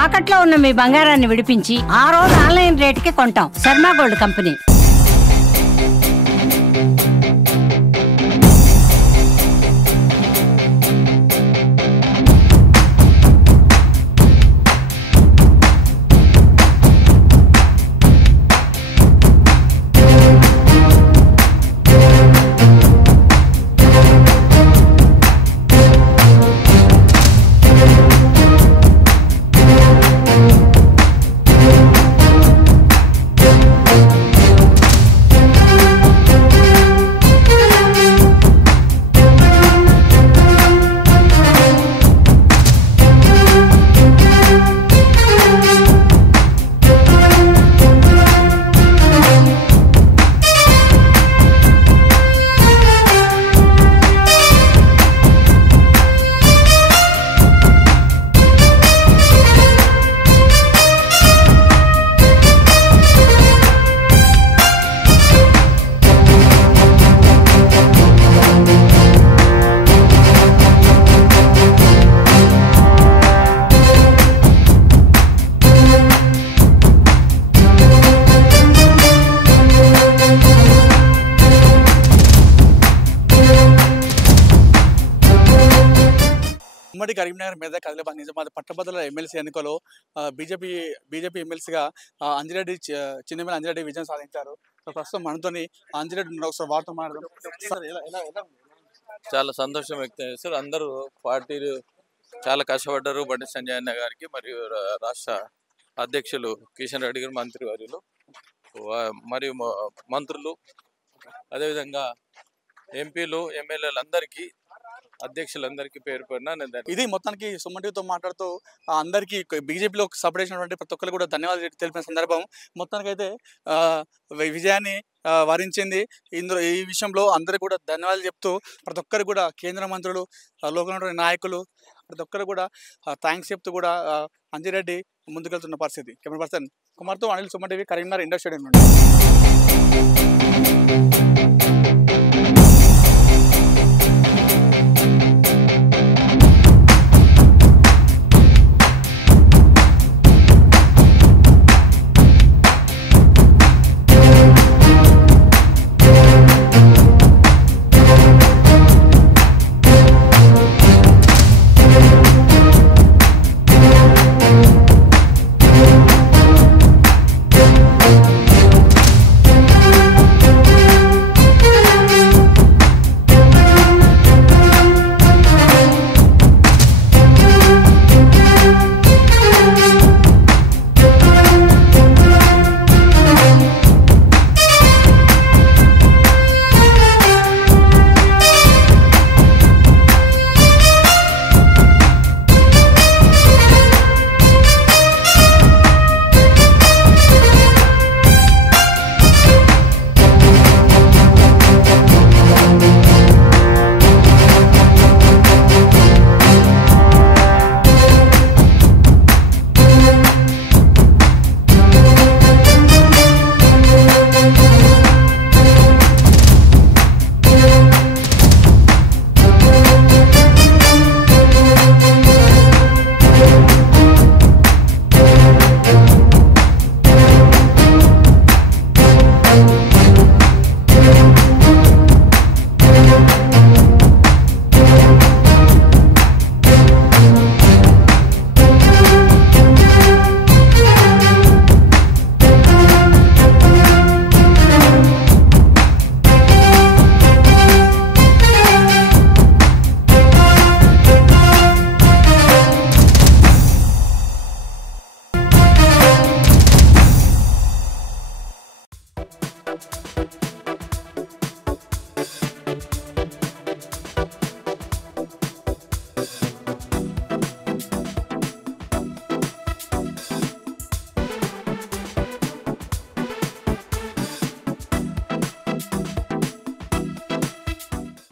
తాకట్లో ఉన్న మీ బంగారాన్ని విడిపించి ఆ రోజు ఆన్లైన్ రేటుకి కొంటాం. Sharma gold company. ఉమ్మడి కరీంనగర్ మెదక్ ఆదిలాబాద్ నిజామాబాద్ పట్టభద్రుల ఎమ్మెల్సీ ఎన్నికలో బీజేపీ ఎమ్మెల్సీగా అంజిరెడ్డి చిన్నమేల అంజిరెడ్డి విజయం సాధించారు. ప్రస్తుతం మనతోని అంజిరెడ్డి ఒకసారి వార్త మాట్లాడదాం. చాలా సంతోషం వ్యక్తం చేస్తారు. అందరూ పార్టీలు చాలా కష్టపడ్డారు. బండి సంజయ్ అన్న గారికి మరియు రాష్ట్ర అధ్యక్షులు కిషన్ రెడ్డి గారు, మంత్రి వర్యులు మరియు మంత్రులు, అదేవిధంగా ఎంపీలు, ఎమ్మెల్యేలు అందరికీ, అధ్యక్షులందరికీ పేరు పేరున ఇది మొత్తానికి సుమన్తో మాట్లాడుతూ అందరికీ బీజేపీలో సపోర్ట్ చేసినటువంటి ప్రతి ఒక్కరు కూడా ధన్యవాదాలు తెలిపిన సందర్భం. మొత్తానికైతే విజయాన్ని వరించింది. ఇందులో ఈ విషయంలో అందరికీ కూడా ధన్యవాదాలు చెప్తూ ప్రతి ఒక్కరు కూడా కేంద్ర మంత్రులు, లోకల్ నాయకులు ప్రతి ఒక్కరు కూడా థ్యాంక్స్ చెప్తూ కూడా అంజిరెడ్డి ముందుకెళ్తున్న పరిస్థితి. కెమెరా పర్సన్ కుమార్తో అనిల్, సుమన్ టీవీ, కరీంనగర్ ఇండస్ట్రీ నుండి.